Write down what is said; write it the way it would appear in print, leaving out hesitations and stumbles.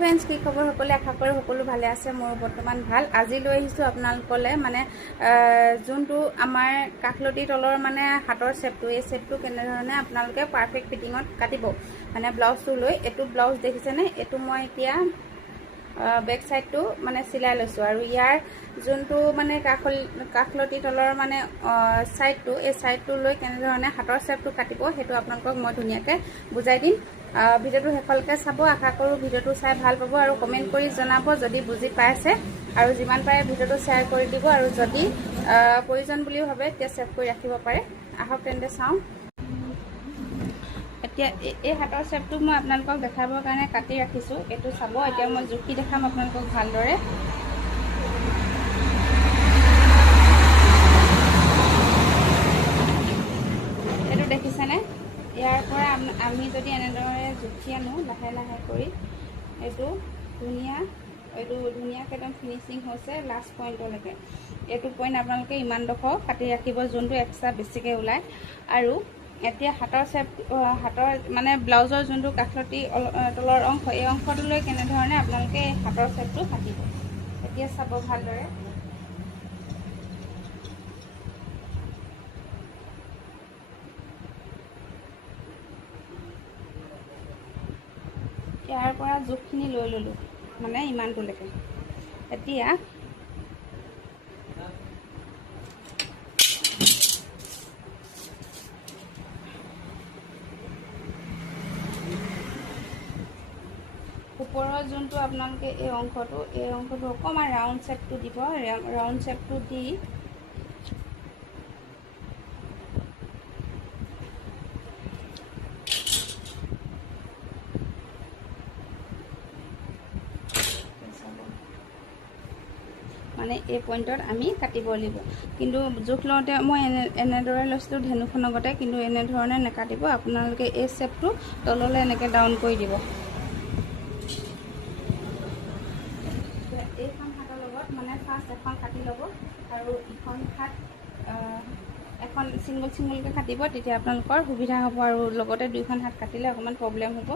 Friends, কি খবৰ সকলোৱে? আশা কৰোঁ সকলো ভালে আছে। মোৰ বৰ্তমান ভাল। আজি লৈ আহিছোঁ আপোনালোকলৈ মানে যোনটো আমাৰ কাষলতি তলৰ মানে হাতৰ শ্বেপটো, এই শ্বেপটো কেনেধৰণে আপোনালোকে পাৰফেক্ট ফিটিঙত কাটিব মানে ব্লাউজটো লৈ। এইটো ব্লাউজ দেখিছেনে? এইটো মই এতিয়া বেক চাইডটো মানে চিলাই লৈছোঁ আৰু ইয়াৰ যোনটো মানে কাষলতি তলৰ মানে চাইডটো, এই চাইডটো লৈ কেনেধৰণে হাতৰ শ্বেপটো কাটিব সেইটো আপোনালোকক মই ধুনীয়াকৈ বুজাই দিম। ভিডিঅ'টো শেষলৈকে চাব। আশা কৰোঁ ভিডিঅ'টো চাই ভাল পাব আৰু কমেণ্ট কৰি জনাব যদি বুজি পাইছে, আৰু যিমান পাৰে ভিডিঅ'টো শ্বেয়াৰ কৰি দিব, আৰু যদি প্ৰয়োজন বুলি ভাবে তেতিয়া ছেভ কৰি ৰাখিব পাৰে। আহক তেন্তে চাওঁ। এতিয়া এই হাতৰ শ্বেপটো মই আপোনালোকক দেখাবৰ কাৰণে কাটি ৰাখিছোঁ। এইটো চাব। এতিয়া মই জুখি দেখাম আপোনালোকক ভালদৰে। এইটো দেখিছেনে? ইয়াৰ পৰা আমি যদি এনেদৰে জুখি আনো লাহে লাহে কৰি, এইটো ধুনীয়াকৈ একদম ফিনিচিং হৈছে লাষ্ট পইণ্টলৈকে। এইটো পইণ্ট আপোনালোকে ইমানডোখৰ কাটি ৰাখিব যোনটো এক্সট্ৰা বেছিকৈ ওলায়। আৰু এতিয়া হাতৰ মানে ব্লাউজৰ যোনটো কাষলতি তলৰ অংশ, এই অংশটোলৈ কেনেধৰণে আপোনালোকে হাতৰ শ্বেপটো কাটিব এতিয়া চাব ভালদৰে। ইয়াৰ পৰা জোখখিনি লৈ ল'লোঁ মানে ইমানটোলৈকে। এতিয়া ওপৰৰ যোনটো আপোনালোকে এই অংশটো অকণমান ৰাউণ্ড শ্বেপটো দিব। ৰাউণ্ড শ্বেপটো দি মানে এই পইণ্টত আমি কাটিব লাগিব। কিন্তু জোখ লওঁতে মই এনেদৰে লৈছিলোঁ ধেনুখনৰ গতে, কিন্তু এনেধৰণে নেকাটিব। আপোনালোকে এই শ্বেপটো তললৈ এনেকৈ ডাউন কৰি দিব। এইখন হাতৰ লগত মানে ফাৰ্ষ্ট এখন কাটি ল'ব, আৰু ইখন হাত এখন ছিংগলকৈ কাটিব। তেতিয়া আপোনালোকৰ সুবিধা হ'ব, আৰু লগতে দুইখন হাত কাটিলে অকণমান প্ৰব্লেম হ'ব।